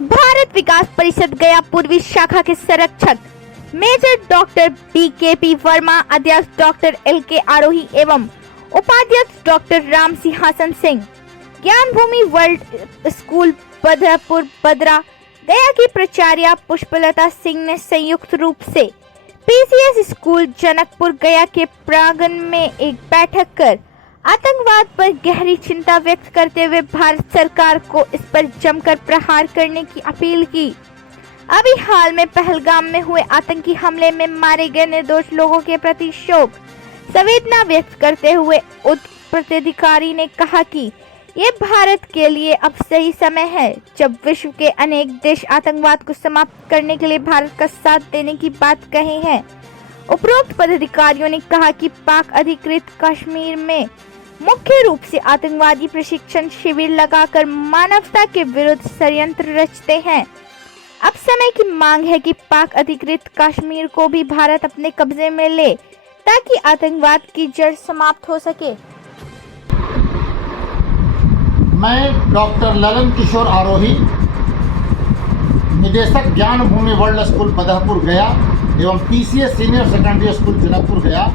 भारत विकास परिषद गया पूर्वी शाखा के संरक्षक मेजर डॉक्टर BKP वर्मा, अध्यक्ष डॉक्टर LK आरोही एवं उपाध्यक्ष डॉक्टर राम सिंहासन सिंह, ज्ञान भूमि वर्ल्ड स्कूल बदरपुर बदरा गया की प्राचार्य पुष्पलता सिंह ने संयुक्त रूप से PCS स्कूल जनकपुर गया के प्रांगण में एक बैठक कर आतंकवाद पर गहरी चिंता व्यक्त करते हुए भारत सरकार को इस पर जमकर प्रहार करने की अपील की। अभी हाल में पहलगाम में हुए आतंकी हमले में मारे गए निर्दोष लोगों के प्रति शोक संवेदना व्यक्त करते हुए उच्च पदाधिकारी ने कहा कि ये भारत के लिए अब सही समय है जब विश्व के अनेक देश आतंकवाद को समाप्त करने के लिए भारत का साथ देने की बात कही है। उपरोक्त पदाधिकारियों ने कहा कि पाक अधिकृत कश्मीर में मुख्य रूप से आतंकवादी प्रशिक्षण शिविर लगाकर मानवता के विरुद्ध षड्यंत्र रचते हैं। अब समय की मांग है कि पाक अधिकृत कश्मीर को भी भारत अपने कब्जे में ले ताकि आतंकवाद की जड़ समाप्त हो सके। मैं डॉक्टर ललन किशोर आरोही, निदेशक ज्ञान भूमि वर्ल्ड स्कूल बदरपुर गया एवं PCS senior secondary school Janakpur गया,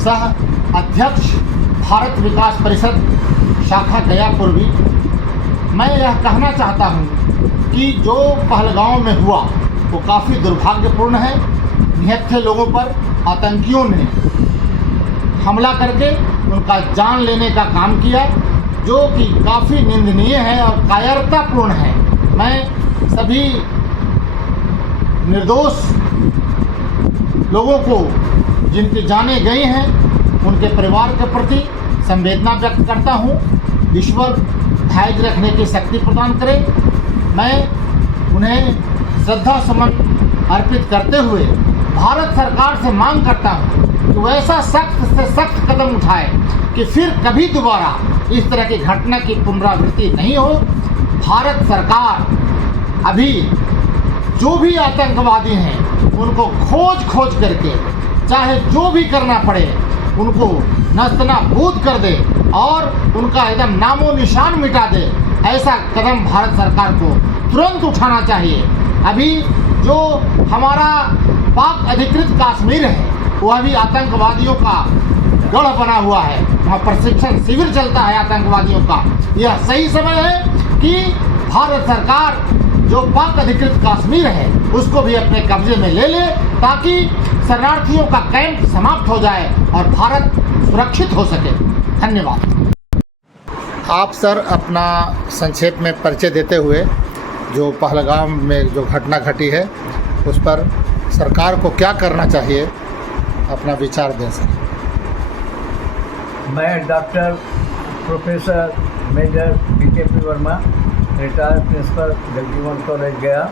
सह अध्यक्ष भारत विकास परिषद शाखा गया पूर्वी, मैं यह कहना चाहता हूँ कि जो पहलगांव में हुआ वो काफ़ी दुर्भाग्यपूर्ण है। निहत्थे लोगों पर आतंकियों ने हमला करके उनका जान लेने का काम किया, जो कि काफ़ी निंदनीय है और कायरतापूर्ण है। मैं सभी निर्दोष लोगों को जिनकी जानें गई हैं उनके परिवार के प्रति संवेदना व्यक्त करता हूं। ईश्वर धैर्य रखने की शक्ति प्रदान करे। मैं उन्हें श्रद्धा सुमन अर्पित करते हुए भारत सरकार से मांग करता हूं कि वो ऐसा सख्त से सख्त कदम उठाए कि फिर कभी दोबारा इस तरह की घटना की पुनरावृत्ति नहीं हो। भारत सरकार अभी जो भी आतंकवादी हैं उनको खोज करके चाहे जो भी करना पड़े उनको नस्तनाबूद कर दे और उनका एकदम नामो निशान मिटा दे। ऐसा कदम भारत सरकार को तुरंत उठाना चाहिए। अभी जो हमारा पाक अधिकृत कश्मीर है वो अभी आतंकवादियों का गढ़ बना हुआ है, वहाँ प्रशिक्षण शिविर चलता है आतंकवादियों का। यह सही समय है कि भारत सरकार जो पाक अधिकृत कश्मीर है उसको भी अपने कब्जे में ले ले ताकि शरणार्थियों का कैंप समाप्त हो जाए और भारत सुरक्षित हो सके। धन्यवाद। आप सर अपना संक्षेप में परिचय देते हुए जो पहलगाम में जो घटना घटी है उस पर सरकार को क्या करना चाहिए अपना विचार दें सर। मैं doctor professor major BKP Verma, retired principal Jagjivan college Gaya,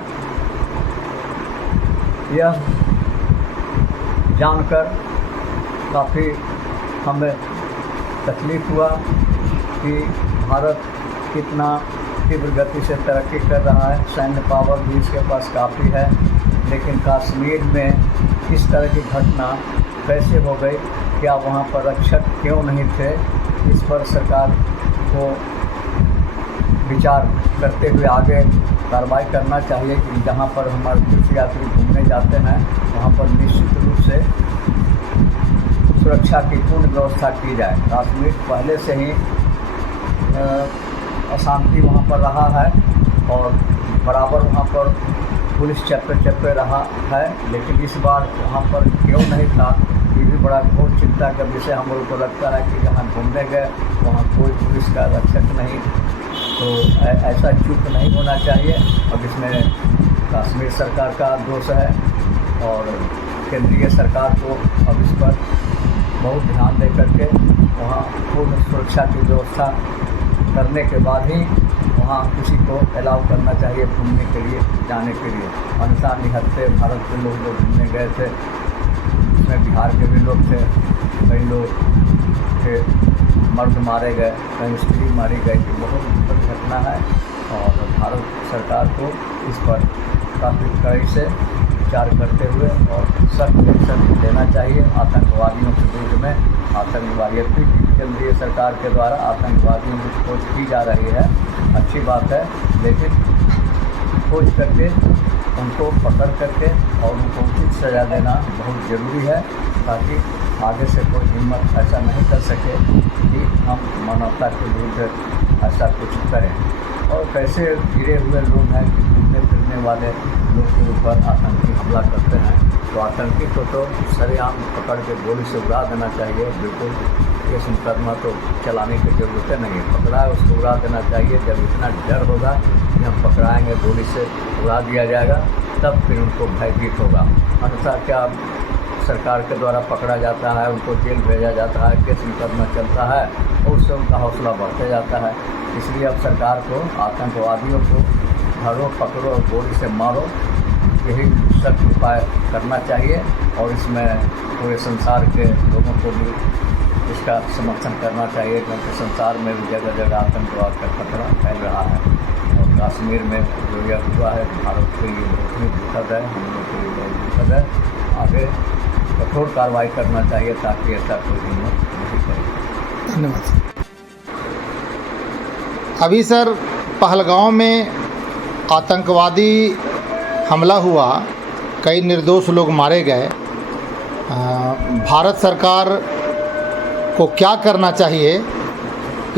यह जानकर काफ़ी हमें तकलीफ़ हुआ कि भारत कितना तीव्र गति से तरक्की कर रहा है, सैन्य पावर भी इसके पास काफ़ी है, लेकिन कश्मीर में इस तरह की घटना कैसे हो गई, क्या वहाँ पर रक्षक क्यों नहीं थे, इस पर सरकार को विचार करते हुए आगे कार्रवाई करना चाहिए कि जहाँ पर हमारे तीर्थयात्री घूमने जाते हैं वहाँ पर निश्चित रूप से सुरक्षा की पूर्ण व्यवस्था की जाए। कश्मीर पहले से ही अशांति वहाँ पर रहा है और बराबर वहाँ पर पुलिस चप्पे रहा है, लेकिन इस बार वहाँ पर क्यों नहीं था ये भी बड़ा घोर चिंता का विषय हम लोग को लगता है कि जहाँ घूमने गए वहाँ कोई पुलिस का रक्षक नहीं, तो ऐसा चूक नहीं होना चाहिए। अब इसमें कश्मीर सरकार का दोष है और केंद्रीय सरकार को अब इस पर बहुत ध्यान दे करके वहाँ पूर्ण सुरक्षा की व्यवस्था करने के बाद ही वहाँ किसी को अलाउ करना चाहिए घूमने के लिए, जाने के लिए। अन्यथा निहत्थे भारत के लोग जो घूमने गए थे उसमें बिहार के भी लोग थे, कई लोग थे, मर्द मारे गए, कहीं स्त्री मारी गई थी। बहुत दुखद घटना है और भारत सरकार को इस पर काफ़ी कड़ाई से विचार करते हुए और सख्त एक्शन लेना चाहिए। आतंकवादियों के विरुद्ध में आतंकवादी केंद्रीय सरकार के द्वारा आतंकवादियों की खोज की जा रही है, अच्छी बात है, लेकिन खोज करके उनको पकड़ करके और उनको उचित सज़ा देना बहुत ज़रूरी है, ताकि आगे से कोई हिम्मत ऐसा नहीं कर सके कि हम मानवता के विरुद्ध ऐसा कुछ करें। और कैसे गिरे हुए लोग हैं कि घूमने फिरने वाले लोग के ऊपर आतंकी हमला करते हैं, तो आतंकी को तो सरेआम पकड़ के गोली से उड़ा देना चाहिए। बिल्कुल केस मुकदमा तो चलाने की ज़रूरत नहीं है, पकड़ा है उसको उड़ा देना चाहिए। जब इतना डर होगा कि हम पकड़ाएंगे, गोली से उड़ा दिया जाएगा, तब फिर उनको भयभीत होगा। अन्यथा क्या सरकार के द्वारा पकड़ा जाता है, उनको जेल भेजा जाता है, केस मुकदमा चलता है और उससे उनका हौसला बढ़ते जाता है। इसलिए अब सरकार को आतंकवादियों को धरो, पकड़ो और गोली से मारो, यही सख्त उपाय करना चाहिए। और इसमें पूरे संसार के लोगों को भी इसका समर्थन करना चाहिए, क्योंकि संसार में भी जगह जगह आतंकवाद का खतरा फैल रहा है। और कश्मीर में जो यह हुआ है, भारत के लिए बहुत ही दुखद है, हम लोग के लिए बहुत दुखद है। आगे कठोर कार्रवाई करना चाहिए ताकि ऐसा कोई हिम्मत नहीं करे। धन्यवाद। अभी सर पहलगांव में आतंकवादी हमला हुआ, कई निर्दोष लोग मारे गए। भारत सरकार को क्या करना चाहिए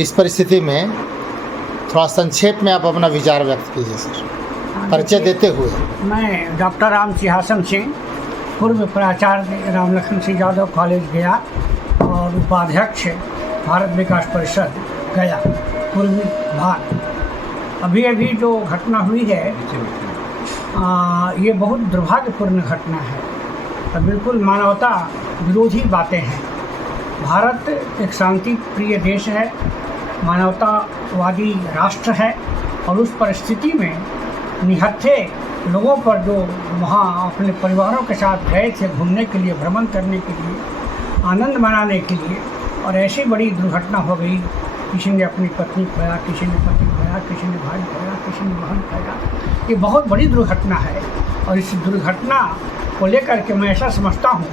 इस परिस्थिति में? थोड़ा संक्षेप में आप अपना विचार व्यक्त कीजिए सर, परिचय देते हुए। मैं डॉक्टर राम सिंहासन सिंह, पूर्व प्राचार्य राम लखन सिंह यादव कॉलेज गया और उपाध्यक्ष भारत विकास परिषद गया पूर्वी भाग। अभी अभी जो घटना हुई है ये बहुत दुर्भाग्यपूर्ण घटना है और बिल्कुल मानवता विरोधी बातें हैं। भारत एक शांति प्रिय देश है, मानवतावादी राष्ट्र है, और उस परिस्थिति में निहत्थे लोगों पर जो वहाँ अपने परिवारों के साथ गए थे घूमने के लिए, भ्रमण करने के लिए, आनंद मनाने के लिए, और ऐसी बड़ी दुर्घटना हो गई। किसी ने अपनी पत्नी खोया, किसी ने पति खोया, किसी ने भाई खोया, किसी ने बहन खोया। ये बहुत बड़ी दुर्घटना है और इस दुर्घटना को लेकर के मैं ऐसा समझता हूँ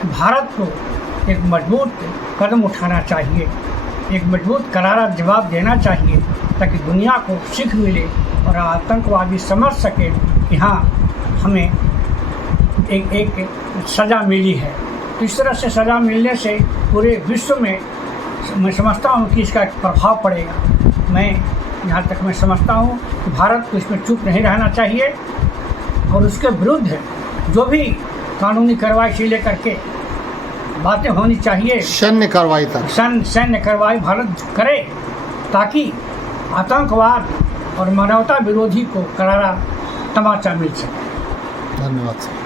कि भारत को एक मजबूत कदम उठाना चाहिए, एक मजबूत करारा जवाब देना चाहिए, ताकि दुनिया को सीख मिले और आतंकवादी समझ सके कि हाँ, हमें एक सज़ा मिली है। तो इस तरह से सज़ा मिलने से पूरे विश्व में मैं समझता हूँ कि इसका एक प्रभाव पड़ेगा। मैं यहाँ तक मैं समझता हूँ कि भारत को इसमें चुप नहीं रहना चाहिए और उसके विरुद्ध जो भी कानूनी कार्रवाई से लेकर के बातें होनी चाहिए, सैन्य कार्रवाई तक सैन्य कार्रवाई भारत करे, ताकि आतंकवाद और मानवता विरोधी को करारा तमाचा मिल सके। धन्यवाद सर।